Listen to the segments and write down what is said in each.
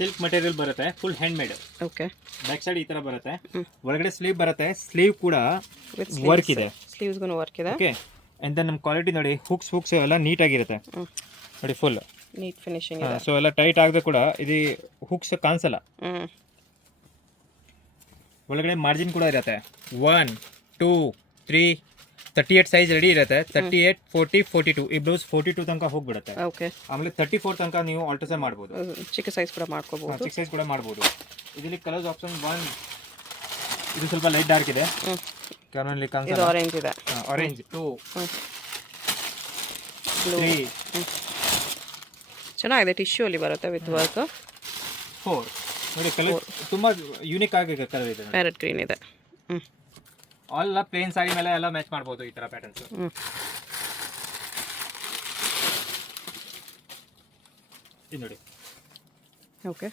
Silk material ಬರುತ್ತೆ, full hand made. Okay. Back side ಈ ತರ ಬರುತ್ತೆ, ಒಳಗಡೆ ಸ್ಲೀವ್ ಬರುತ್ತೆ, ಸ್ಲೀವ್ ಕೂಡ ವರ್ಕ್ ಇದೆ, ಸ್ಲೀವ್ಸ್ಗೂ ವರ್ಕ್ ಇದೆ. ಓಕೆ. ಅಂಡ್ ದೆನ್ ನಮ್ಮ ಕ್ವಾಲಿಟಿ ನೋಡಿ, ಹುಕ್ಸ್ ಎಲ್ಲ ನೀಟ್ ಆಗಿರುತ್ತೆ ನೋಡಿ, ಫುಲ್ ನೀಟ್ ಫಿನಿಶಿಂಗ್ ಇದೆ. ಸೊ ಎಲ್ಲ ಟೈಟ್ ಆಗದೆ ಕೂಡ ಇದು ಹುಕ್ಸ್ ಕಾಣಿಸಲ್ಲ. ಒಳಗಡೆ ಮಾರ್ಜಿನ್ ಕೂಡ ಇರುತ್ತೆ. 1 2 3 38 ಸೈಜ್ ರೆಡಿ ಇರುತ್ತೆ. 38 40 42 ಈ ಬ್ಲೌಸ್ 42 ತನಕ ಹೋಗ್ಬಿಡುತ್ತೆ. ಓಕೆ. ಆಮೇಲೆ 34 ತನಕ ನೀವು ಆಲ್ಟರ್ಸೇಟ್ ಮಾಡ್ಬೋದು. ಚಿಕ್ಕ ಸೈಜ್ ಕೂಡ ಮಾಡ್ಕೋಬಹುದು. ಚಿಕ್ಕ ಸೈಜ್ ಕೂಡ ಮಾಡ್ಬೋದು. ಇದರಲ್ಲಿ ಕಲರ್ಸ್ ಆಪ್ಷನ್ 1 ಇದು ಸ್ವಲ್ಪ ಲೈಟ್ ಡಾರ್ಕ್ ಇದೆ, ಕಾರಣಲ್ಲಿ ಕಾಣಿಸಲ್ಲ. ಇದು ಆರೆಂಜ್ ಇದೆ. ಆರೆಂಜ್ 2 3 ಚೆನ್ನಾಗಿದೆ. ಟಿಶ್ಯೂ ಅಲ್ಲಿ ಬರುತ್ತೆ ವಿತ್ ವರ್ಕ್. 4 ನೋಡಿ, ಕಲರ್ ತುಂಬಾ ಯೂನಿಕ್ ಆಗಿ ಕಲರ್ ಇದೆ. ಪ್ಯಾರೆಟ್ ಗ್ರೀನ್ ಇದೆ. ಆಲ್ ಪ್ಲೇನ್ ಸಾರಿ ಮೇಲೆ ಎಲ್ಲ ಮ್ಯಾಚ್ ಮಾಡ್ಬೋದು ಈ ತರ ಪ್ಯಾಟರ್ನ್ಸ್. ಇದು ನೋಡಿ. ಓಕೆ.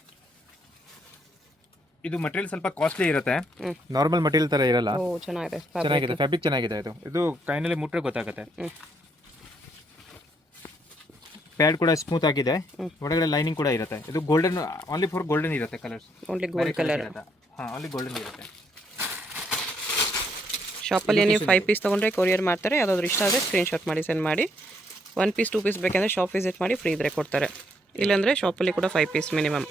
ಇದು ಮಟೀರಿಯಲ್ ಸ್ವಲ್ಪ ಕಾಸ್ಟ್ಲಿ ಇರುತ್ತೆ, ನಾರ್ಮಲ್ ಮಟೀರಿಯಲ್ ತರ ಇರಲ್ಲ. ಓ ಚೆನ್ನಾಗಿದೆ. ಚೆನ್ನಾಗಿದೆ, ಫ್ಯಾಬ್ರಿಕ್ ಚೆನ್ನಾಗಿದೆ. ಇದು ಕೈನಲ್ಲಿ ಮುಟ್ರೆ ಗೊತ್ತಾಗುತ್ತೆ. ಪ್ಯಾಡ್ ಕೂಡ ಸ್ಮೂತ್ ಆಗಿದೆ, ಒಳಗಡೆ ಲೈನಿಂಗ್ ಕೂಡ ಇರುತ್ತೆ. ಇದು ಗೋಲ್ಡನ್, ಓನ್ಲಿ ಫಾರ್ ಗೋಲ್ಡನ್ ಇರುತ್ತೆ colours. Only gold colour. Only golden ಇರುತ್ತೆ. ಶಾಪಲ್ಲಿ ನೀವು 5 ಪೀಸ್ ತೊಗೊಂಡ್ರೆ ಕೊರಿಯರ್ ಮಾಡ್ತಾರೆ. ಯಾವುದಾದ್ರು ಇಷ್ಟ ಆದರೆ ಸ್ಕ್ರೀನ್ಶಾಟ್ ಮಾಡಿ ಸೆಂಡ್ ಮಾಡಿ. 1 ಪೀಸ್ 2 ಪೀಸ್ ಬೇಕಂದರೆ ಶಾಪ್ ವಿಸಿಟ್ ಮಾಡಿ ಫ್ರೀ ಇದ್ರೆ ಕೊಡ್ತಾರೆ. ಇಲ್ಲಾಂದರೆ ಶಾಪಲ್ಲಿ ಕೂಡ 5 piece minimum.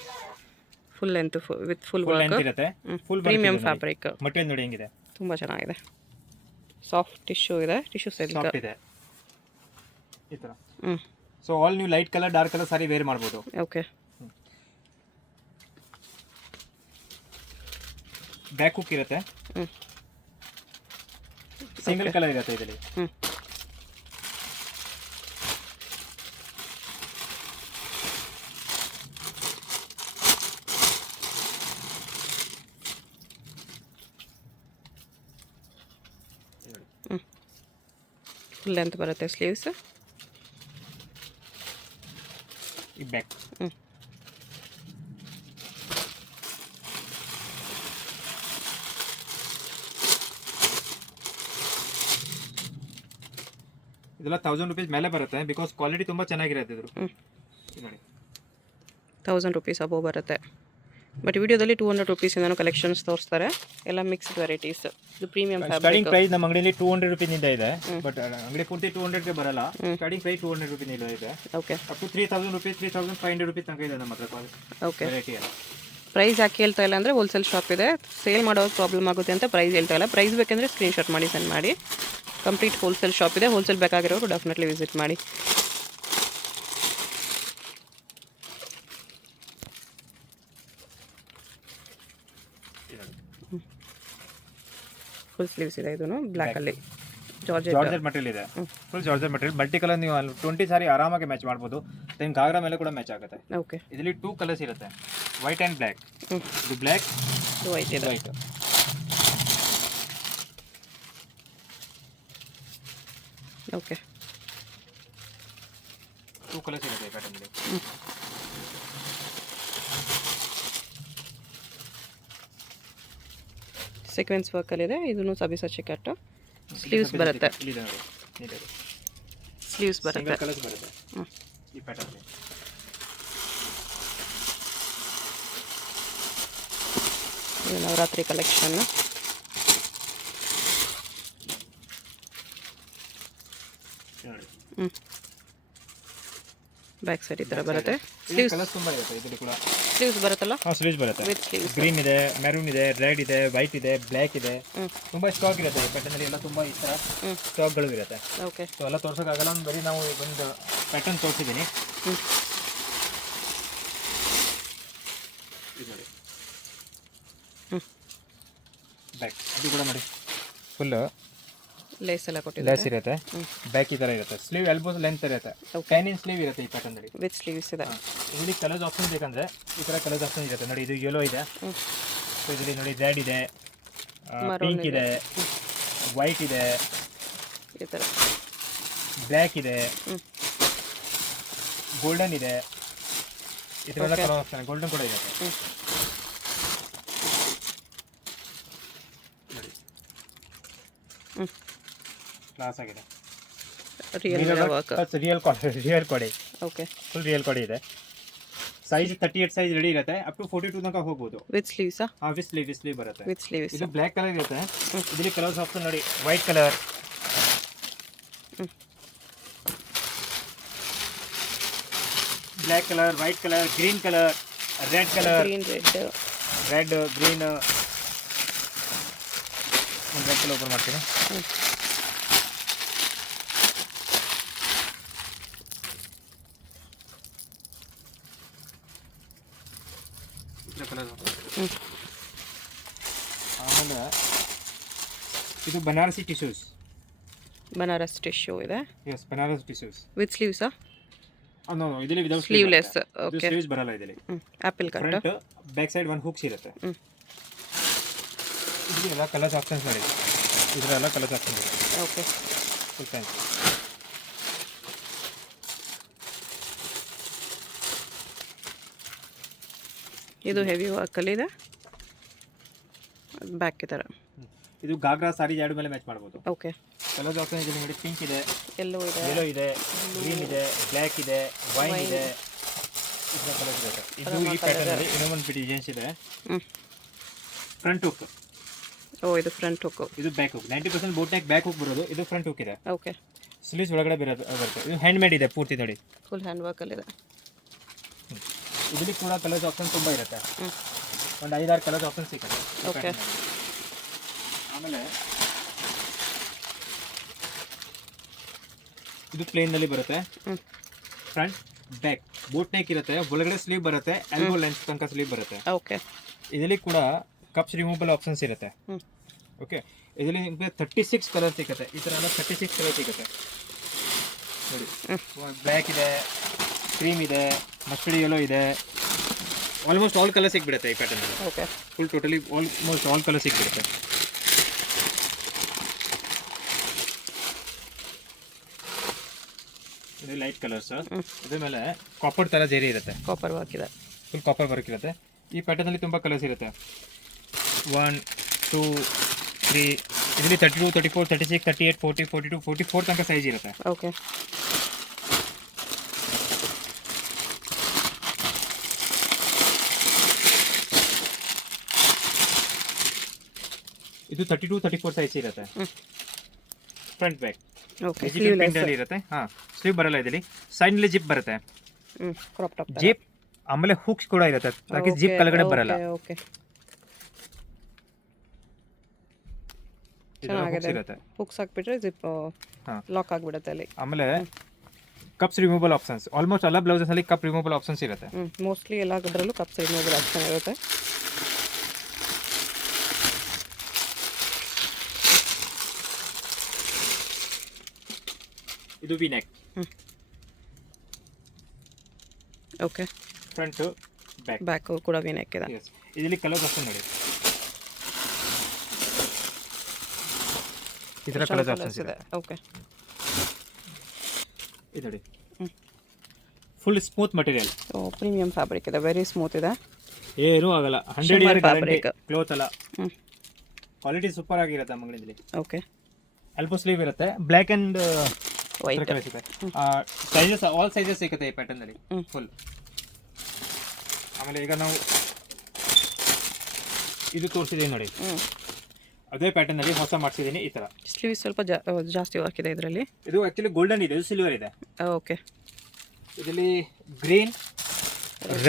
Full length with full work ಇರುತ್ತೆ. Full premium fabric. ಮಟೀರಿಯಲ್ ನೋಡಿ ಹೆಂಗಿದೆ, ತುಂಬ ಚೆನ್ನಾಗಿದೆ. ಸಾಫ್ಟ್ ಟಿಶ್ಯೂ ಇದೆ, ಟಿಶ್ಯೂ ಸಿಲ್ಕ್ ಇದೆ ಈ ಥರ. ಸೊ ಆಲ್ ನೀವು light colour dark colour sari wear ಮಾಡ್ಬೋದು. ಓಕೆ. ಬ್ಯಾಕ್ ಹುಕ್ ಇರುತ್ತೆ, ಸಿಂಗಲ್ ಕಲರ್ ಇರುತ್ತೆ ಇದರಲ್ಲಿ. ಫುಲ್ ಲೆಂತ್ ಬರುತ್ತೆ ಸ್ಲೀವ್ಸ್. ಈ ಬ್ಯಾಕ್ ಇದೆಲ್ಲ 1000 ರೂಪೀಸ್ ಮೇಲೆ ಬರುತ್ತೆ, ಬಿಕಾಸ್ ಕ್ವಾಲಿಟಿ ತುಂಬ ಚೆನ್ನಾಗಿರುತ್ತೆ. ಇದ್ರು ನೋಡಿ 1000 ರೂಪೀಸ್ ಅಬೋ ಬರುತ್ತೆ. ಬಟ್ ವಿಡಿಯೋದಲ್ಲಿ 200 ರೂಪೀಸಿಂದನೂ ಕಲೆಕ್ಷನ್ಸ್ ತೋರಿಸ್ತಾರೆ, ಎಲ್ಲ ಮಿಕ್ಸ್ಡ್ ವೆರೈಟೀಸ್. ಇದು ಪ್ರೀಮಿಯಂ ಫ್ಯಾಬ್ರಿಕ್. ಸ್ಟಾರ್ಟಿಂಗ್ ಪ್ರೈಸ್ ನಮ್ಮ ಅಂಗಡಿಯಲ್ಲಿ 200 ರೂಪೀಸಿಂದ ಇದೆ, ಬಟ್ ಅಂಗಡಿ ಪೂರ್ತಿ 200ಗೆ ಬರಲ್ಲ. ಸ್ಟಾರ್ಟಿಂಗ್ ಪ್ರೈಸ್ 200 ರೂಪೀಸಿಂದ ಇದೆ. Okay. Up to 3000 rupees, 3500 rupees ತನಕ ಇದೆ ನಮ್ಮ ಹತ್ರ ಓಕೆ. ವೆರೈಟಿ ಎಲ್ಲ. ಪ್ರೈಸ್ ಯಾಕೆ ಹೇಳ್ತಾ ಇಲ್ಲ ಅಂದರೆ ಹೋಲ್ಸೇಲ್ ಶಾಪ್ ಇದೆ, ಸೇಲ್ ಮಾಡೋದು ಪ್ರಾಬ್ಲಮ್ ಆಗುತ್ತೆ ಅಂತ ಪ್ರೈಸ್ ಹೇಳ್ತಾ ಇಲ್ಲ. ಪ್ರೈಸ್ ಬೇಕಂದರೆ ಸ್ಕ್ರೀನ್ಶಾಟ್ ಮಾಡಿ ಸೆಂಡ್ ಮಾಡಿ. ಕಂಪ್ಲೀಟ್ ಹೋಲ್ಸೇಲ್ ಶಾಪ್ ಇದೆ, ಹೋಲ್ಸೇಲ್ ಬೇಕಾಗಿರೋರು ಡೆಫಿನೆಟ್ಲಿ ವಿಸಿಟ್ ಮಾಡಿ. ಫುಲ್ ಸ್ಲೀವ್ಸ್ ಇದೆ. ಇದನ್ನು ಬ್ಲ್ಯಾಕಲ್ಲಿ ಜಾರ್ಜೆಟ್ ಮಟೀರಿಯಲ್ ಇದೆ, full georgette material. Multi colour ನೀವು 20 ಸಾರಿ ಆರಾಮಾಗಿ ಮ್ಯಾಚ್ ಮಾಡ್ಬೋದು. ದೆನ್ ಗಾಗ್ರಾ ಮೇಲೆ ಕೂಡ ಮ್ಯಾಚ್ ಆಗುತ್ತೆ. ಓಕೆ. ಇದರಲ್ಲಿ 2 ಕಲರ್ಸ್ ಇರುತ್ತೆ, ವೈಟ್ ಆ್ಯಂಡ್ ಬ್ಲ್ಯಾಕ್. ಇದು ಬ್ಲ್ಯಾಕ್, ವೈಟ್ ಇದೆ. ವೈಟ್. ಓಕೆ. 2 ಕಲರ್ಸ್ ಇರುತ್ತೆ ಈ ಪ್ಯಾಟರ್ನಲ್ಲಿ. ಸೀಕ್ವೆನ್ಸ್ ವರ್ಕಲ್ಲಿದೆ. ಇದನ್ನು ಸಬಿಸಚ್ಚಿ ಕಟ್ಟು ಸ್ಲೀವ್ಸ್ ಬರುತ್ತೆ. ಸ್ಲೀವ್ಸ್ ಬರುತ್ತೆ. ಕಲರ್ಸ್ ಬರುತ್ತೆ ಈ ಪ್ಯಾಟರ್ನಲ್ಲಿ. ಇದು ನವರಾತ್ರಿ ಕಲೆಕ್ಷನ್. ಬ್ಯಾಕ್ ಸೈಡ್ ಈ ಥರ ಬರುತ್ತೆ. ಸ್ಲೀವ್ಸ್ ತುಂಬ ಇರುತ್ತೆ ಇದರಲ್ಲಿ ಕೂಡ. ಸ್ಲೀವ್ಸ್ ಬರುತ್ತಲ್ಲ? ಸ್ಲೀವ್ಸ್ ಬರುತ್ತೆ. With sleeves. ಗ್ರೀನ್ ಇದೆ, ಮೆರೂನ್ ಇದೆ, ರೆಡ್ ಇದೆ, ವೈಟ್ ಇದೆ, ಬ್ಲ್ಯಾಕ್ ಇದೆ. ತುಂಬ ಸ್ಟಾಕ್ ಇರುತ್ತೆ ಈ ಪ್ಯಾಟರ್ನಲ್ಲಿ ಎಲ್ಲ. ತುಂಬ ಈ ಥರ ಸ್ಟಾಕ್ಗಳು ಇರುತ್ತೆ. ಓಕೆ. ಸೊ ಎಲ್ಲ ತೋರ್ಸೋಕ್ಕಾಗಲ್ಲ, ಬರೀ ನಾವು ಒಂದು ಪ್ಯಾಟರ್ನ್ ತೋರಿಸಿದ್ದೀನಿ. ಇದು ನೋಡಿ ಬ್ಯಾಕ್, ಇದು ಕೂಡ ನೋಡಿ ಫುಲ್ ಲೇಸ್ ಎಲ್ಲ ಕೊಟ್ಟಿದ್ದಾರೆ. ಲೇಸ್ ಇರುತ್ತೆ. ಬ್ಯಾಕ್ ಈ ಥರ ಇರುತ್ತೆ. ಸ್ಲೀವ್ ಎಲ್ಬೋಸ್ ಲೆಂತ್ ಇರುತ್ತೆ. 10 ಇಂಚ್ ಸ್ಲೀವ್ ಇರುತ್ತೆ ಈ ಪ್ಯಾಟರ್ನಲ್ಲಿ. ವಿತ್ ಸ್ಲೀವ್ಸ್ ಇದೆ. ಇದರಲ್ಲಿ ಕಲರ್ಸ್ ಆಪ್ಷನ್ ಬೇಕಂದ್ರೆ ಈ ಥರ ಕಲರ್ಸ್ ಆಪ್ಷನ್ ಇರುತ್ತೆ ನೋಡಿ. ಇದು ಯೆಲ್ಲೋ ಇದೆ, ಸೊ ಇದರಲ್ಲಿ ನೋಡಿ ರೆಡ್ ಇದೆ, ಪಿಂಕ್ ಇದೆ, ವೈಟ್ ಇದೆ, ಈ ಥರ ಬ್ಲ್ಯಾಕ್ ಇದೆ, ಗೋಲ್ಡನ್ ಇದೆ. ಈ ಥರ ಎಲ್ಲ ಕಲರ್ ಆಪ್ಷನ್, ಗೋಲ್ಡನ್ ಕೂಡ ಇರುತ್ತೆ. ಕ್ಲಾಸ್ ಆಗಿದೆ. Real work. ರಿಯಲ್ ಕೊಡಿ. ಓಕೆ. ಫುಲ್ ರಿಯಲ್ ಕೊಡಿ ಇದೆ. ಸೈಜ್ 38 ಸೈಜ್ ರೆಡಿ ಇರುತ್ತೆ, ಅಪ್ ಟು 42 ತನಕ ಹೋಗ್ಬೋದು. ವಿತ್ ಸ್ಲೀವ್ಸಾ? ವಿತ್ ಸ್ಲೀವ್ ಬರುತ್ತೆ. With sleeves. ಇದು ಬ್ಲ್ಯಾಕ್ ಕಲರ್ ಇರುತ್ತೆ. ಇದರಲ್ಲಿ ಕಲರ್ಸ್ ಆಪ್ಷನ್ ನೋಡಿ, white colour, black colour, white colour, green colour, red colour, red green. ಒಂದು ರೆಡ್ ಕಲರ್ ಓಪನ್ ಮಾಡ್ತೀನಿ. ಆಮೇಲೆ ಇದು ಬನಾರಸಿ ಟಿಶ್ಯೂಸ್. ಬನಾರಸ್ ಟಿಶ್ಯೂ ಇದೆ. ಎಸ್, ಬನಾರಸ್ ಟಿಶ್ಯೂಸ್ ವಿತ್ ಸ್ಲೀವ್ಸಾ? ನೋ, ಇದರಲ್ಲಿ ವಿದೌಟ್ ಸ್ಲೀವ್ಲೆಸ್. ಓಕೆ. ಸ್ಲೀವ್ಸ್ ಬರಲ್ಲ ಇದರಲ್ಲಿ. Apple cut. Front back side ಒಂದು ಹುಕ್ಸ್ ಇರುತ್ತೆ. ಇದೆಲ್ಲ ಕಲರ್ಸ್ ಆಪ್ಷನ್ಸ್ ನೋಡಿ, ಇದರೆಲ್ಲ ಕಲರ್ಸ್ ಆಪ್ಷನ್ಸ್ ಇದೆ. ಓಕೆ. Full fancy. ಇದು ಹೆವಿ ವರ್ಕಲ್ಲಿ ಇದೆ, ಬ್ಯಾಕ್ ಈ ಥರ. ಇದು ಗಾಗ್ರಾ ಸಾರಿ ಎರಡು ಮೇಲೆ ಮ್ಯಾಚ್ ಮಾಡ್ಬೋದು. ಓಕೆ. ಕಲರ್ಸ್ ಆಪ್ಷನ್ ಇದೆ ನೋಡಿ, ಪಿಂಕ್ ಇದೆ, ಎಲ್ಲೋ ಇದೆ, ಯೆಲ್ಲೋ ಇದೆ, ಗ್ರೀನ್ ಇದೆ, ಬ್ಲ್ಯಾಕ್ ಇದೆ, ವೈನ್ ಇದೆ. ಇದರ ಕಲರ್ಸ್ ಇದೆ. ಇದು ಈ ಪ್ಯಾಟರ್ನ್ ಅಲ್ಲಿ ಇನ್ನೊಂದು ಡಿಸೈನ್ಸ್ ಇದೆ. Front hook. ಓ, ಇದು ಫ್ರಂಟ್ ಹುಕ್. ಇದು back hook. 90% boat neck back hook ಬರೋದು. ಇದು ಫ್ರಂಟ್ ಹುಕ್ ಇದೆ. ಓಕೆ. ಸ್ಲೀವ್ಸ್ ಒಳಗಡೆ ಬರುತ್ತೆ. ಇದು ಹ್ಯಾಂಡ್ ಮೇಡ್ ಇದೆ ಪೂರ್ತಿ ನೋಡಿ, ಫುಲ್ ಹ್ಯಾಂಡ್ ವರ್ಕಲ್ಲಿ ಇದೆ. ಇದರಲ್ಲಿ ಕೂಡ ಕಲರ್ಸ್ ಆಪ್ಷನ್ ತುಂಬ ಇರುತ್ತೆ. ಒಂದು 5-6 ಕಲರ್ಸ್ ಆಪ್ಷನ್ ಸಿಗುತ್ತೆ. ಓಕೆ. ಆಮೇಲೆ ಇದು ಪ್ಲೇನ್ನಲ್ಲಿ ಬರುತ್ತೆ. ಫ್ರಂಟ್ ಬ್ಯಾಕ್ ಬೋಟ್ ನೆಕ್ ಇರುತ್ತೆ, ಒಳಗಡೆ ಸ್ಲೀವ್ ಬರುತ್ತೆ, ಎಲ್ಬೋ ಲೆಂತ್ ತನಕ ಸ್ಲೀವ್ ಬರುತ್ತೆ. ಓಕೆ. ಇದರಲ್ಲಿ ಕೂಡ ಕಪ್ಸ್ ರಿಮೂವಬಲ್ ಆಪ್ಷನ್ಸ್ ಇರುತ್ತೆ. ಓಕೆ. ಇದರಲ್ಲಿ ನಿಮಗೆ 36 ಕಲರ್ ಸಿಗುತ್ತೆ. ಈ ಥರ 36 ಕಲರ್ ಸಿಗುತ್ತೆ ನೋಡಿ. ಬ್ಲ್ಯಾಕ್ ಇದೆ, ಕ್ರೀಮ್ ಇದೆ, ಮಸ್ಟರ್ಡ್ ಯೆಲ್ಲೋ ಇದೆ. ಆಲ್ಮೋಸ್ಟ್ ಆಲ್ ಕಲರ್ ಸಿಕ್ಬಿಡುತ್ತೆ ಈ pattern. Okay. Full totally almost all colour ಸಿಕ್ಬಿಡುತ್ತೆ. ಇದು ಲೈಟ್ ಕಲರ್ಸ್. ಇದ್ರ ಮೇಲೆ ಕಾಪರ್ ಥರ ಜೇರಿ ಇರುತ್ತೆ. ಕಾಪರ್ ವರ್ಕ್ ಇದೆ. ಫುಲ್ ಕಾಪರ್ ವರ್ಕ್ ಇರುತ್ತೆ. ಈ ಪ್ಯಾಟರ್ನಲ್ಲಿ ತುಂಬ ಕಲರ್ಸ್ ಇರುತ್ತೆ. 1 2 3. ಇದರಲ್ಲಿ 32 34 36 38 40 42 44 ತನಕ ಸೈಜ್ ಇರುತ್ತೆ. ಓಕೆ. ಇದು 32 34 ಸೈಜ್ ಇರುತ್ತೆ. Front back. ಓಕೆ. ಸ್ಲೀವ್ಲೆಸ್ ಇರುತ್ತೆ. ಸ್ಲೀವ್ ಬರಲ್ಲ ಇದರಲ್ಲಿ. ಸೈಡ್ನಲ್ಲಿ ಜಿಪ್ ಬರುತ್ತೆ. ಕ್ರಾಪ್ ಟಾಪ್ ಜಿಪ್ ಆಮೇಲೆ ಹುಕ್ಸ್ ಕೂಡ ಇರುತ್ತೆ, ತಾಕಿ ಜಿಪ್ ಕೆಳಗಡೆ ಬರಲ್ಲ. ಓಕೆ. ಹುಕ್ಸ್ ಹಾಕ್ಬಿಟ್ರೆ ಜಿಪ್ ಲಾಕ್ ಆಗಿಬಿಡುತ್ತೆ ಅಲ್ಲಿ. ಆಮೇಲೆ ಕಪ್ಸ್ ರಿಮೂವಬಲ್ ಆಪ್ಷನ್ಸ್. ಆಲ್ಮೋಸ್ಟ್ ಎಲ್ಲ ಬ್ಲೌಸಸ್ ಅಲ್ಲಿ ಕಪ್ ರಿಮೂವಬಲ್ ಆಪ್ಷನ್ಸ್ ಇರುತ್ತೆ. ಮೋಸ್ಟ್ಲಿ ಎಲ್ಲದರಲ್ಲೂ ಕಪ್ಸ್ ರಿಮೂವಬಲ್ ಆಪ್ಷನ್ ಇರುತ್ತೆ. ಇದು V neck. Okay. Front back ಕೂಡ ವಿ ನೆಕ್ ಇದೆ. ಇದರಲ್ಲಿ ಕಲರ್ ಆಪ್ಷನ್ ನೋಡಿ, ಈ ಥರ ಕಲರ್ ಆಪ್ಷನ್ಸ್ ಇದೆ. ಓಕೆ. ಇದು ನೋಡಿ, ಫುಲ್ ಸ್ಮೂತ್ ಮಟೀರಿಯಲ್. ಓ, ಪ್ರೀಮಿಯಂ ಫ್ಯಾಬ್ರಿಕ್ ಇದೆ, ವೆರಿ ಸ್ಮೂತ್ ಇದೆ, ಏನೂ ಆಗಲ್ಲ. 100 ಇಯರ್ ಗ್ಯಾರಂಟಿ ಕ್ಲೋತ್ ಅಲ್ಲ. ಕ್ವಾಲಿಟಿ ಸೂಪರ್ ಆಗಿರುತ್ತೆ ಮಂಗಡಿಯಲ್ಲಿ. ಓಕೆ. ಎಲ್ಬೋ ಸ್ಲೀವ್ ಇರುತ್ತೆ, black and white. Sizes all sizes ಸಿಗುತ್ತೆ ಈ ಪ್ಯಾಟರ್ನ್ ಅಲ್ಲಿ ಫುಲ್. ಆಮೇಲೆ ಈಗ ನಾವು ಇದು ತೋರಿಸಿದೀನಿ ನೋಡಿ, ಅದೇ ಪ್ಯಾಟರ್ನ್ ಅಲ್ಲಿ ಹೊಸ ಮಾಡಿಸಿದೀನಿ. ಈ ತರ ಸ್ಲೀವ್ ಸ್ವಲ್ಪ ಜಾಸ್ತಿ ವರ್ಕ್ ಇದೆ ಇದರಲ್ಲಿ. ಇದು ಆಕ್ಚುಲಿ ಗೋಲ್ಡನ್ ಇದೆ, ಇದು ಸಿಲ್ವರ್ ಇದೆ. ಓಕೆ. ಇದರಲ್ಲಿ ಗ್ರೀನ್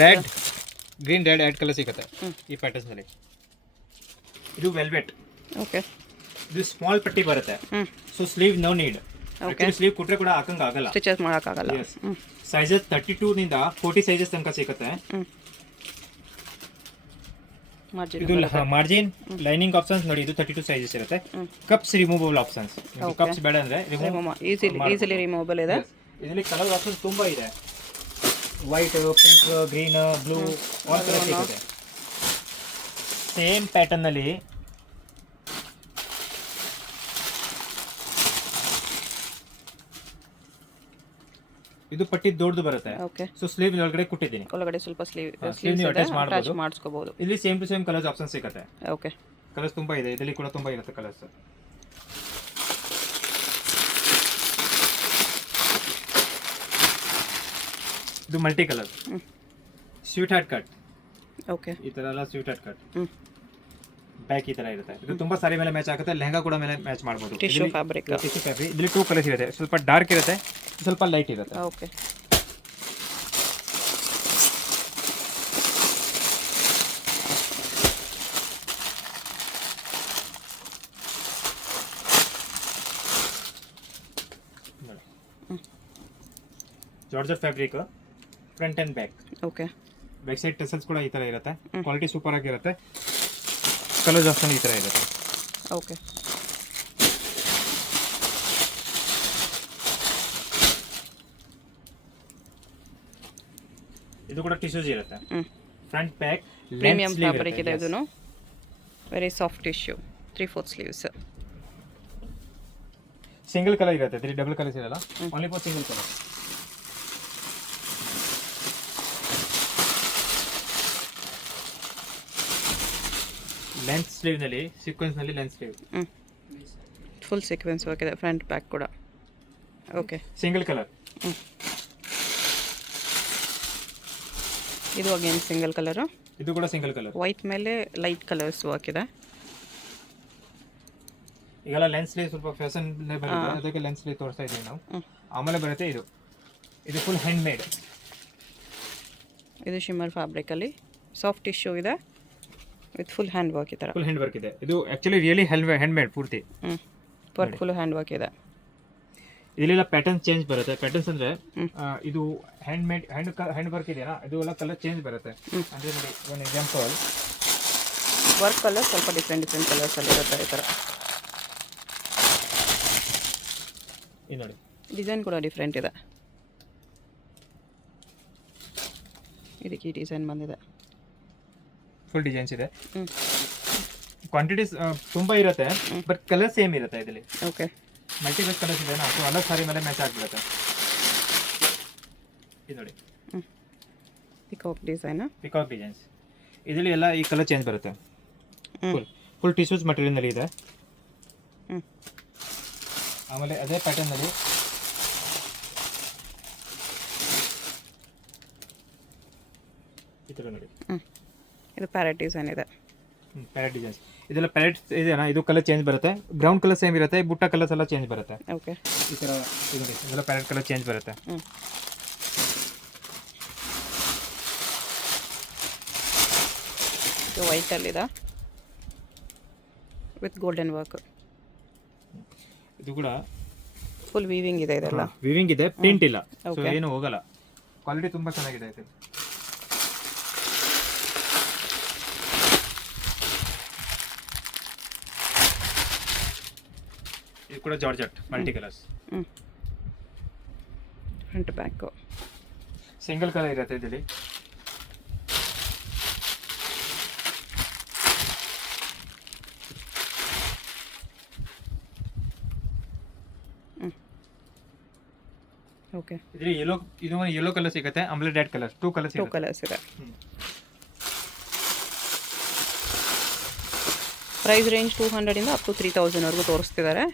ರೆಡ್ ಆ್ಯಡ್ ಕಲರ್ ಸಿಗುತ್ತೆ ಈ ಪ್ಯಾಟರ್ನ್ ಅಲ್ಲಿ. ಇದು ವೆಲ್ವೆಟ್. ಓಕೆ. ಇದು ಸ್ಮಾಲ್ ಪಟ್ಟಿ ಬರುತ್ತೆ, so sleeve no need. Actually sleeve ಕೊಟ್ರೆ ಕೂಡ ಹಾಕಂಗ ಆಗಲ್ಲ, ಸ್ಟಿಚಸ್ ಮಾಡಕ್ಕಾಗಲ್ಲ. ಸೈಜಸ್ 32 ನಿಂದ 40 ಸೈಜಸ್ ತನಕ ಸಿಗುತ್ತೆ. ಇದು ಮಾರ್ಜಿನ್ ಲೈನಿಂಗ್ ಆಪ್ಷನ್ಸ್ ನೋಡಿ, ಇದು 32 ಸೈಜಸ್ ಇರುತ್ತೆ. Cups removable options. ಕಪ್ಸ್ ಬೇಡ ಅಂದ್ರೆ ಈಸಿಲಿ ರಿಮೂವಬಲ್ ಇದೆ. ಇದರಲ್ಲಿ ಕಲರ್ ಆಪ್ಷನ್ಸ್ ತುಂಬಾ ಇದೆ. White, pink, green, blue all colour ಸಿಗುತ್ತೆ ಸೇಮ್ ಪ್ಯಾಟರ್ನ್ ಅಲ್ಲಿ. ಇದು ಪಟ್ಟಿ ದೊಡ್ಡದು ಬರುತ್ತೆ. ಓಕೆ. ಸೊ ಸ್ಲೀವ್ ಒಳಗಡೆ ಕೊಟ್ಟಿದ್ದೀನಿ, ಒಳಗಡೆ ಸ್ವಲ್ಪ ಸ್ಲೀವ್ ಅಟ್ಯಾಚ್ ಮಾಡಿಸ್ಕೋಬಹುದು. ಇಲ್ಲಿ same to same colours option ಸಿಗುತ್ತೆ. ಓಕೆ. ಕಲರ್ಸ್ ತುಂಬಾ ಇದೆ, ಇದರಲ್ಲಿ ಕೂಡ ತುಂಬಾ ಇರುತ್ತೆ ಕಲರ್ಸ್. ಇದು multi colour sweetheart cut, okay. ಈ ತರ ಎಲ್ಲ ಸ್ವೀಟ್ ಹಾರ್ಟ್ ಕಟ್. ಹ್ಞೂ. ಬ್ಯಾಕ್ ಈ ತರ ಇರುತ್ತೆ. ಇದು ತುಂಬಾ ಸಾರಿ ಮೇಲೆ ಮ್ಯಾಚ್ ಆಗುತ್ತೆ, ಲೆಹಂಗಾ ಕೂಡ ಮೇಲೆ ಮ್ಯಾಚ್ ಮಾಡ್ಬೋದು. Tissue fabric. Tissue fabric. ಇದರಲ್ಲಿ 2 ಕಲರ್ಸ್ ಇರುತ್ತೆ, ಸ್ವಲ್ಪ ಡಾರ್ಕ್ ಇರುತ್ತೆ, ಸ್ವಲ್ಪ ಲೈಟ್ ಇರುತ್ತೆ. Okay. Georgette fabric, front and back. Okay. Back side tassels ಕೂಡ ಈ ತರ ಇರುತ್ತೆ, ಕ್ವಾಲಿಟಿ ಸೂಪರ್ ಆಗಿರುತ್ತೆ. ಕಲರ್ಸ್ ಆಪ್ಷನ್ ಈ ತರ ಇರುತ್ತೆ. ಓಕೆ. ಇದು ಕೂಡ ಟಿಶ್ಯೂಸ್ ಇರುತ್ತೆ, ಫ್ರಂಟ್ ಬ್ಯಾಕ್. ಪ್ರೀಮಿಯಂ ಫ್ಯಾಬ್ರಿಕ್ ಇದೆ ಇದನ್ನು, very soft tissue, 3/4 sleeves. Single colour ಇರುತ್ತೆ, 3 ಡಬಲ್ ಕಲರ್ಸ್ ಇರಲ್ಲ, only for single colour. Length sleeve ನಲ್ಲಿ, ಸೀಕ್ವೆನ್ಸ್ ನಲ್ಲಿ length sleeve. Full sequence work ಇದೆ, ಫ್ರಂಟ್ ಬ್ಯಾಕ್ ಕೂಡ. ಓಕೆ. Single colour. ಇದು ಅಗೇನ್ ಸಿಂಗಲ್ ಕಲರು. ಇದು ಕೂಡ ಸಿಂಗಲ್ ಕಲರ್. ವೈಟ್ ಮೇಲೆ ಲೈಟ್ ಕಲರ್ಸ್ ವರ್ಕ್ ಇದೆ. ಈಗೆಲ್ಲ ಲೆನ್ಸ್ ಸ್ಲೀವ್ ಸ್ವಲ್ಪ ಫ್ಯಾಷನ್ ಬರುತ್ತೆ, ಅದಕ್ಕೆ ಲೆನ್ಸ್ ಸ್ಲೀವ್ ತೋರಿಸ್ತಾ ಇದ್ದೀವಿ ನಾವು. ಆಮೇಲೆ ಬರುತ್ತೆ ಇದು ಫುಲ್ ಹ್ಯಾಂಡ್ ಮೇಡ್. ಇದು ಶಿಮ್ಮರ್ ಫ್ಯಾಬ್ರಿಕಲ್ಲಿ ಸಾಫ್ಟ್ ಟಿಶ್ಯೂ ಇದೆ ವಿತ್ ಫುಲ್ ಹ್ಯಾಂಡ್ ವರ್ಕ್. ಈ ಥರ ಫುಲ್ ಹ್ಯಾಂಡ್ ವರ್ಕ್ ಇದೆ. ಇದು ಆ್ಯಕ್ಚುಲಿ ರಿಯಲಿ ಹ್ಯಾಂಡ್ ಮೇಡ್ ಪೂರ್ತಿ. ವರ್ಕ್ ಫುಲ್ ಹ್ಯಾಂಡ್ ವರ್ಕ್ ಇದೆ. ಇದೆಲ್ಲ ಪ್ಯಾಟರ್ನ್ ಚೇಂಜ್ ಬರುತ್ತೆ. ಪ್ಯಾಟರ್ನ್ಸ್ ಅಂದರೆ ಇದು ಹ್ಯಾಂಡ್ ಮೇಡ್ ಹ್ಯಾಂಡ್ ವರ್ಕ್ ಇದೆಯಾ, ಇದು ಎಲ್ಲ ಕಲರ್ ಚೇಂಜ್ ಬರುತ್ತೆ. ಅಂದರೆ ನೋಡಿ, ಒಂದು ಎಕ್ಸಾಂಪಲ್, ವರ್ಕ್ ಕಲರ್ ಸ್ವಲ್ಪ ಡಿಫ್ರೆಂಟ್ ಕಲರ್ಸಲ್ಲಿ ಇರುತ್ತೆ ಈ ಥರ. ಇದು ನೋಡಿ, ಡಿಸೈನ್ ಕೂಡ ಡಿಫ್ರೆಂಟ್ ಇದೆ. ಇದಕ್ಕೆ ಈ ಡಿಸೈನ್ ಬಂದಿದೆ, ಫುಲ್ ಡಿಸೈನ್ಸ್ ಇದೆ. ಕ್ವಾಂಟಿಟೀಸ್ ತುಂಬ ಇರುತ್ತೆ, ಬಟ್ ಕಲರ್ ಸೇಮ್ ಇರುತ್ತೆ ಇದರಲ್ಲಿ. ಓಕೆ. ಮಲ್ಟಿಪಲ್ ಕಲರ್ಸ್ ಇದೆ, ಸೊ ಅಲ್ಲ ಸಾರಿ ಮೇಲೆ ಮ್ಯಾಚ್ ಆಗಿಬಿಡುತ್ತೆ. ಇದು ನೋಡಿ, ಪಿಕಾಕ್ ಡಿಸೈನ್. Peacock designs. ಇದರಲ್ಲಿ ಎಲ್ಲ ಈ ಕಲರ್ ಚೇಂಜ್ ಬರುತ್ತೆ. ಫುಲ್ ಟಿಶ್ಯೂಸ್ ಮಟೀರಿಯಲ್ನಲ್ಲಿ ಇದೆ. ಆಮೇಲೆ ಅದೇ ಪ್ಯಾಟರ್ನಲ್ಲಿ ಈ ಥರ ನೋಡಿ, ಇದು ಪ್ಯಾರೆಟ್ ಡಿಸೈನ್ ಇದೆ. Parrot designs. ಇದೆಲ್ಲ ಪ್ಯಾರೆಟ್ ಇದೆಯಾ, ಇದು ಕಲರ್ ಚೇಂಜ್ ಬರುತ್ತೆ. ಗ್ರೌಂಡ್ ಕಲರ್ ಸೇಮ್ ಇರುತ್ತೆ, ಬುಟ್ಟ ಕಲರ್ಸ್ ಎಲ್ಲ ಚೇಂಜ್ ಬರುತ್ತೆ. ಓಕೆ. ಈ ಥರ ಇದು ನೋಡಿ, ಇದೆಲ್ಲ ಪ್ಯಾರೆಟ್ ಕಲರ್ ಚೇಂಜ್ ಬರುತ್ತೆ. ಇದು ವೈಟಲ್ಲಿದೆ ವಿತ್ ಗೋಲ್ಡನ್ ವರ್ಕ್. ಇದು ಕೂಡ ಫುಲ್ ವೀವಿಂಗ್ ಇದೆ. ಇದೆಲ್ಲ ವೀವಿಂಗ್ ಇದೆ, ಪ್ರಿಂಟ್ ಇಲ್ಲ, ಸೊ ಏನು ಹೋಗಲ್ಲ. ಕ್ವಾಲಿಟಿ ತುಂಬ ಚೆನ್ನಾಗಿದೆ ಇದು. ಇದು ಕೂಡ georgette multi colours. Front back single colour ಇರುತ್ತೆ ಇದರಲ್ಲಿ. ಓಕೆ. ಇದರಲ್ಲಿ ಯೆಲ್ಲೋ ಕಲರ್ ಸಿಗುತ್ತೆ, ಆಮೇಲೆ red colour, 2 colours two colours ಇದೆ. ಪ್ರೈಸ್ ರೇಂಜ್ 200 ಅಪ್ ಟು 3000ವರೆಗೂ ತೋರಿಸ್ತಿದ್ದಾರೆ.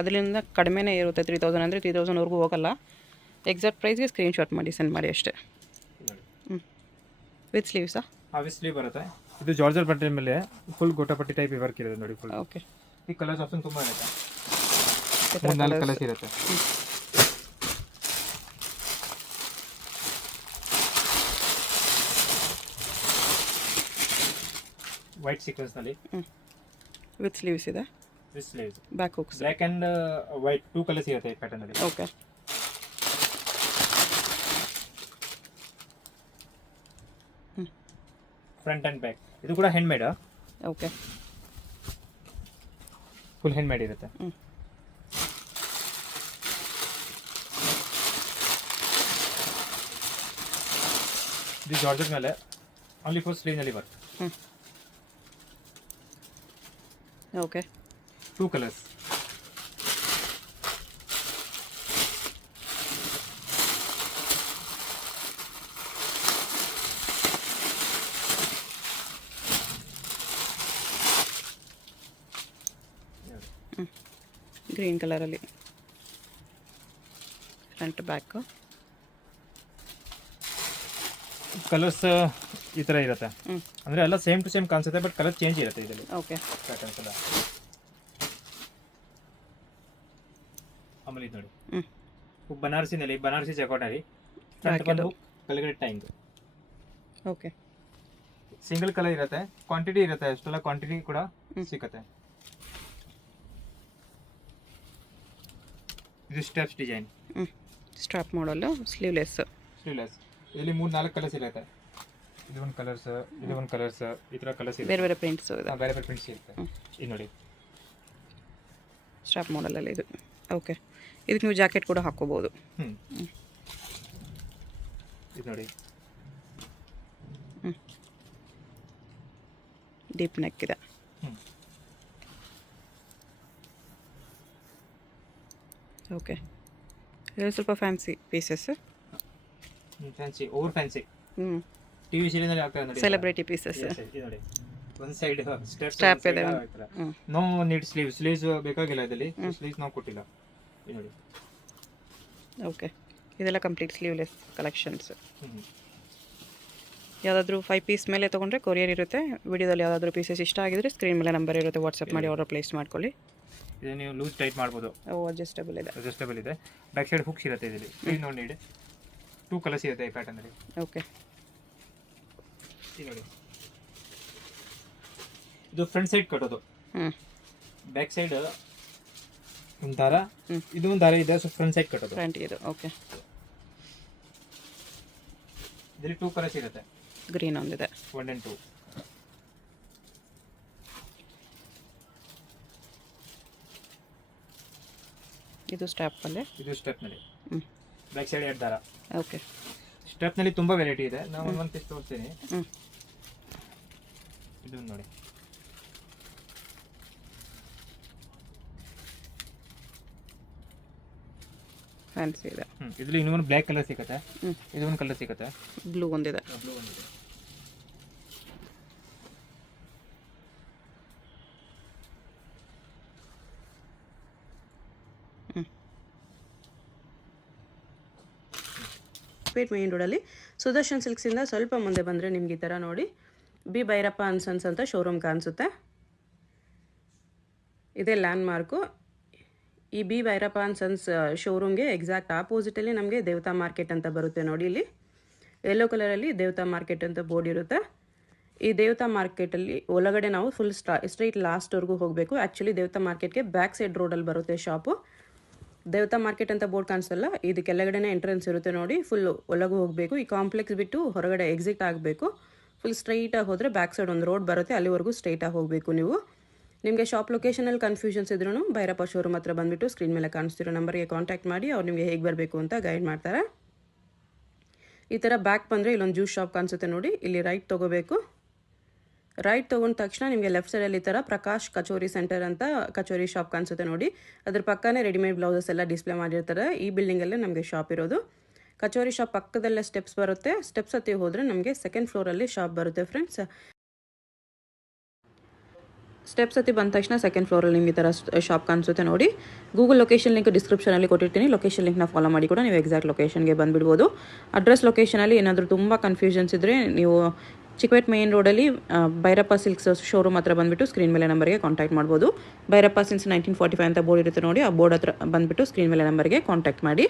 ಅದರಿಂದ ಕಡಿಮೆನೇ ಇರುತ್ತೆ. 3000 ಅಂದರೆ 3000ವರೆಗೂ ಹೋಗಲ್ಲ. ಎಕ್ಸಾಕ್ಟ್ ಪ್ರೈಸ್ಗೆ ಸ್ಕ್ರೀನ್ಶಾಟ್ ಮಾಡಿ ಸೆಂಡ್ ಮಾಡಿ ಅಷ್ಟೇ. ವಿತ್ ಸ್ಲೀವ್ಸಾ? ವಿತ್ ಸ್ಲೀವ್ ಬರುತ್ತೆ. ಇದು ಜಾರ್ಜೆಟ್ ಬಟ್ಟೆ ಮೇಲೆ ಫುಲ್ ಗೋಟಾಪಟ್ಟಿ ಟೈಪ್ ವರ್ಕ್ ಇರುತ್ತೆ ನೋಡಿ. Full okay. ಈ ಕಲರ್ಸ್ ಆಪ್ಷನ್ ತುಂಬ ಇರುತ್ತೆ, 4 ಕಲರ್ಸ್ ಇರುತ್ತೆ. ವೈಟ್ ಸೀಕ್ವೆನ್ಸ್ ನಲ್ಲಿ ವಿತ್ ಸ್ಲೀವ್ಸ್ ಇದೆ. With sleeves, back hooks, black and white 2 colours ಇರುತ್ತೆ ಈ ಪ್ಯಾಟರ್ನ್ ಅಲ್ಲಿ. ಓಕೆ. Front and back. ಇದು ಕೂಡ hand made. Okay. Full hand made ಇರುತ್ತೆ. ಇದು ಜಾರ್ಜೆಟ್ ಮೇಲೆ ಓನ್ಲಿ ಫಾರ್ ಸ್ಲೀವ್ ನಲ್ಲಿ ವರ್ಕ್. ಓಕೆ. 2 ಕಲರ್ಸ್. ಗ್ರೀನ್ ಕಲರಲ್ಲಿ ಫ್ರಂಟ್ ಬ್ಯಾಕು. ಕಲರ್ಸ್ ಈ ಥರ ಇರುತ್ತೆ, ಅಂದರೆ ಎಲ್ಲ ಸೇಮ್ ಟು ಸೇಮ್ ಕಾಣಿಸುತ್ತೆ, ಬಟ್ ಕಲರ್ ಚೇಂಜ್ ಇರುತ್ತೆ ಇದರಲ್ಲಿ ಓಕೆ. ಪ್ಯಾಟರ್ನ್ಸ್ ಎಲ್ಲ. ಆಮೇಲೆ ಇದು ನೋಡಿ ಬನಾರಸಿನಲ್ಲಿ ಬನಾರಸಿ ಜಕೋಟರಿ ಫ್ರಂಟ್ ಬಂದು ಕೆಳಗಡೆ ಟೈಂಗ್. ಓಕೆ. ಸಿಂಗಲ್ ಕಲರ್ ಇರುತ್ತೆ, ಕ್ವಾಂಟಿಟಿ ಇರುತ್ತೆ, ಅಷ್ಟೆಲ್ಲ ಕ್ವಾಂಟಿಟಿ ಕೂಡ ಸಿಗುತ್ತೆ. ಇದು ಸ್ಟೆಪ್ಸ್ ಡಿಸೈನ್, ಸ್ಟ್ರಾಪ್ ಮಾಡಲು ಸ್ಲೀವ್ಲೆಸ್. ಇಲ್ಲಿ 3-4 ಕಲರ್ಸ್ ಇರುತ್ತೆ. ಇದು ಒಂದು ಕಲರ್ಸ್, ಇದು ಒಂದು ಕಲರ್ಸ್, ಈ ಥರ ಕಲರ್ಸ್ ಇದೆ, ಬೇರೆ ಬೇರೆ ಪ್ರಿಂಟ್ಸ್ ಇದೆ, ಬೇರೆ ಬೇರೆ ಪ್ರಿಂಟ್ಸ್ ಇರುತ್ತೆ. ಇದು ನೋಡಿ ಸ್ಟ್ರಾಪ್ ಮಾಡಲಲ್ಲಿ ಇದು. ಓಕೆ. ಇದಕ್ಕೆ ನೀವು ಜಾಕೆಟ್ ಕೂಡ ಹಾಕೋಬಹುದು. ಇದು ನೋಡಿ ಡೀಪ್ ನೆಕ್ ಇದೆ. ಓಕೆ. ಇದು ಸ್ವಲ್ಪ fancy pieces, fancy, over fancy. TV ಸೀರಿಯಲ್ನಲ್ಲಿ ಆಗ್ತಾ ನೋಡಿ, ಸೆಲೆಬ್ರಿಟಿ ಪೀಸಸ್. ಇದು ನೋಡಿ ಒಂದು ಸೈಡ್ ಸ್ಟ್ರಾಪ್ ಇದೆ. ನೋ ನೀಡ್ ಸ್ಲೀವ್ಸ್ ಬೇಕಾಗಿಲ್ಲ, ಇದರಲ್ಲಿ ಸ್ಲೀವ್ಸ್ ನಾವು ಕೊಟ್ಟಿಲ್ಲ. ಇದು ನೋಡಿ. ಓಕೆ. ಇದೆಲ್ಲ ಕಂಪ್ಲೀಟ್ ಸ್ಲೀವ್ಲೆಸ್ ಕಲೆಕ್ಷನ್ಸ್. ಯಾವುದಾದ್ರೂ 5 ಪೀಸ್ ಮೇಲೆ ತೊಗೊಂಡ್ರೆ ಕೊರಿಯರ್ ಇರುತ್ತೆ. ವಿಡಿಯೋದಲ್ಲಿ ಯಾವುದಾದ್ರೂ ಪೀಸಸ್ ಇಷ್ಟ ಆಗಿದ್ರೆ ಸ್ಕ್ರೀನ್ ಮೇಲೆ ನಂಬರ್ ಇರುತ್ತೆ, ವಾಟ್ಸಪ್ ಮಾಡಿ ಆರ್ಡರ್ ಪ್ಲೇಸ್ ಮಾಡ್ಕೊಳ್ಳಿ. ಇದು ನೀವು ಲೂಸ್ ಟೈಟ್ ಮಾಡ್ಬೋದು. ಅಡ್ಜಸ್ಟಬಲ್ ಇದೆ. ಬ್ಯಾಕ್ ಸೈಡ್ ಹುಕ್ಸ್ ಇರುತ್ತೆ ಇದರಲ್ಲಿ. ನೋ ನೀಡ್ 2 ಕಲರ್ಸ್ ಇರುತ್ತೆ ಈ ಪ್ಯಾಟರ್ನಲ್ಲಿ. ಓಕೆ. ಇದು ನೋಡಿ, ಇದು ಫ್ರಂಟ್ ಸೈಡ್ ಕಟ್ಟೋದು, ಬ್ಯಾಕ್ ಸೈಡ್ ಒಂದು ದಾರ, ಇದು ಒಂದು ದಾರ ಇದೆ, ಸೊ ಫ್ರಂಟ್ ಸೈಡ್ ಕಟ್ಟೋದು. ಫ್ರಂಟ್ ಇದು. ಓಕೆ. ಇದರಲ್ಲಿ 2 ಕಲರ್ಸ್ ಇರುತ್ತೆ, ಗ್ರೀನ್ ಒಂದಿದೆ, 1 and 2. ಇದು ಸ್ಟ್ರಾಪಲ್ಲಿ, ಇದು ಸ್ಟೆಪ್ನಲ್ಲಿ, ಬ್ಯಾಕ್ ಸೈಡ್ 2 ದಾರ. ಓಕೆ. ಸ್ಟೆಪ್ನಲ್ಲಿ ತುಂಬ ವೆರೈಟಿ ಇದೆ, ನಾನು ಒಂದು ಪೀಸ್ ತೋರಿಸ್ತೀನಿ. ಇದು ನೋಡಿ, ಫ್ಯಾನ್ಸಿ ಇದೆ. ಇದರಲ್ಲಿ ಇನ್ನೊಂದು ಬ್ಲ್ಯಾಕ್ ಕಲರ್ ಸಿಗುತ್ತೆ, ಇದು ಒಂದು ಕಲರ್ ಸಿಗುತ್ತೆ, ಬ್ಲೂ ಒಂದಿದೆ. ಮೇನ್ ರೋಡಲ್ಲಿ ಸುದರ್ಶನ್ ಸಿಲ್ಕ್ಸಿಂದ ಸ್ವಲ್ಪ ಮುಂದೆ ಬಂದರೆ ನಿಮ್ಗೆ ಈ ಥರ ನೋಡಿ ಬಿ ಭೈರಪ್ಪ ಅಂಡ್ ಸನ್ಸ್ ಅಂತ ಶೋರೂಮ್ ಕಾಣಿಸುತ್ತೆ. ಇದೇ ಲ್ಯಾಂಡ್ ಮಾರ್ಕು. ಈ ಬಿ ಭೈರಪ್ಪ ಅಂಡ್ ಸನ್ಸ್ ಶೋರೂಮ್ಗೆ ಎಕ್ಸಾಕ್ಟ್ ಆಪೋಸಿಟಲ್ಲಿ ನಮಗೆ ದೇವತಾ ಮಾರ್ಕೆಟ್ ಅಂತ ಬರುತ್ತೆ ನೋಡಿ. ಇಲ್ಲಿ ಯೆಲ್ಲೋ ಕಲರಲ್ಲಿ ದೇವತಾ ಮಾರ್ಕೆಟ್ ಅಂತ ಬೋರ್ಡ್ ಇರುತ್ತೆ. ಈ ದೇವತಾ ಮಾರ್ಕೆಟಲ್ಲಿ ಒಳಗಡೆ ನಾವು ಫುಲ್ ಸ್ಟ್ರೈಟ್ ಲಾಸ್ಟ್ವರೆಗೂ ಹೋಗಬೇಕು. ಆ್ಯಕ್ಚುಲಿ ದೇವತಾ ಮಾರ್ಕೆಟ್ಗೆ ಬ್ಯಾಕ್ ಸೈಡ್ ರೋಡಲ್ಲಿ ಬರುತ್ತೆ ಶಾಪು. ದೇವತಾ ಮಾರ್ಕೆಟ್ ಅಂತ ಬೋರ್ಡ್ ಕಾಣಿಸಲ್ಲ, ಇದು ಕೆಳಗಡೆನೇ ಎಂಟ್ರೆನ್ಸ್ ಇರುತ್ತೆ ನೋಡಿ. ಫುಲ್ ಒಳಗೆ ಹೋಗಬೇಕು. ಈ ಕಾಂಪ್ಲೆಕ್ಸ್ ಬಿಟ್ಟು ಹೊರಗಡೆ ಎಕ್ಸಿಟ್ ಆಗಬೇಕು. ಫುಲ್ ಸ್ಟ್ರೈಟಾಗಿ ಹೋದರೆ ಬ್ಯಾಕ್ ಸೈಡ್ ಒಂದು ರೋಡ್ ಬರುತ್ತೆ, ಅಲ್ಲಿವರೆಗೂ ಸ್ಟ್ರೈಟಾಗಿ ಹೋಗಬೇಕು ನೀವು. ನಿಮಗೆ ಶಾಪ್ ಲೊಕೇಶನಲ್ಲಿ ಕನ್ಫ್ಯೂಷನ್ಸ್ ಇದ್ರೂ ಭೈರಪ್ಪ ಶೋರೂಮ್ ಹತ್ರ ಬಂದುಬಿಟ್ಟು ಸ್ಕ್ರೀನ್ ಮೇಲೆ ಕಾಣಿಸ್ತಿರೋ ನಂಬರ್ಗೆ ಕಾಂಟ್ಯಾಕ್ಟ್ ಮಾಡಿ ಅವ್ರು ನಿಮಗೆ ಹೇಗೆ ಬರಬೇಕು ಅಂತ ಗೈಡ್ ಮಾಡ್ತಾರೆ. ಈ ಥರ ಬ್ಯಾಕ್ ಬಂದರೆ ಇಲ್ಲೊಂದು ಜ್ಯೂಸ್ ಶಾಪ್ ಕಾಣಿಸುತ್ತೆ ನೋಡಿ, ಇಲ್ಲಿ ರೈಟ್ ತೊಗೋಬೇಕು. ರೈಟ್ ತೊಗೊಂಡ ತಕ್ಷಣ ನಿಮಗೆ ಲೆಫ್ಟ್ ಸೈಡಲ್ಲಿ ಈ ಥರ ಪ್ರಕಾಶ್ ಕಚೋರಿ ಸೆಂಟರ್ ಅಂತ ಕಚೋರಿ ಶಾಪ್ ಕಾಣಿಸುತ್ತೆ ನೋಡಿ. ಅದ್ರ ಪಕ್ಕನೇ ರೆಡಿಮೇಡ್ ಬ್ಲೌಸಸ್ ಎಲ್ಲ ಡಿಸ್ಪ್ಲೇ ಮಾಡಿರ್ತಾರೆ. ಈ ಬಿಲ್ಡಿಂಗಲ್ಲೇ ನಮಗೆ ಶಾಪ್ ಇರೋದು. ಕಚೋರಿ ಶಾಪ್ ಪಕ್ಕದಲ್ಲೇ ಸ್ಟೆಪ್ಸ್ ಬರುತ್ತೆ. ಸ್ಟೆಪ್ಸ್ ಹತ್ತಿ ಹೋದರೆ ನಮಗೆ ಸೆಕೆಂಡ್ ಫ್ಲೋರಲ್ಲಿ ಶಾಪ್ ಬರುತ್ತೆ ಫ್ರೆಂಡ್ಸ್. ಸ್ಟೆಪ್ಸ್ ಹತ್ತಿ ಬಂದ ತಕ್ಷಣ ಸೆಕೆಂಡ್ ಫ್ಲೋರಲ್ಲಿ ನಿಮಗೆ ಈ ಥರ ಶಾಪ್ ಕಾಣಿಸುತ್ತೆ ನೋಡಿ. ಗೂಗಲ್ ಲೊಕೇಶನ್ ಲಿಂಕ್ ಡಿಸ್ಕ್ರಿಪ್ಷನಲ್ಲಿ ಕೊಟ್ಟಿರ್ತೀನಿ. ಲೊಕೇಶನ್ ಲಿಂಕ್ನ ಫಾಲೋ ಮಾಡಿ ಕೂಡ ನೀವು ಎಕ್ಸಾಕ್ಟ್ ಲೊಕೇಶನ್ಗೆ ಬಂದುಬಿಡ್ಬೋದು. ಅಡ್ರೆಸ್ ಲೊಕೇಶನಲ್ಲಿ ಏನಾದರೂ ತುಂಬ ಕನ್ಫ್ಯೂಷನ್ಸ್ ಇದ್ದರೆ ನೀವು ಚಿಕ್ವೇಟ್ ಮೇನ್ ರೋಡಲ್ಲಿ ಭೈರಪ್ಪ ಸಿಲ್ಕ್ಸ್ ಶೋರೂಮ್ ಹತ್ರ ಬಂದುಬಿಟ್ಟು ಸ್ಕ್ರೀನ್ ಮೇಲೆ ನಂಬರ್ಗೆ ಕಾಂಟ್ಯಾಕ್ಟ್ ಮಾಡ್ಬೋದು. ಭೈರಪ್ಪ ಸಿನ್ಸ್ 1945 ಅಂತ ಬೋರ್ಡ್ ಇರುತ್ತೆ ನೋಡಿ, ಆ ಬೋರ್ಡ್ ಹತ್ರ ಬಂದುಬಿಟ್ಟು ಸ್ಕ್ರೀನ್ ಮೇಲೆ ನಂಬರ್ಗೆ ಕಾಂಟ್ಯಾಕ್ಟ್ ಮಾಡಿ.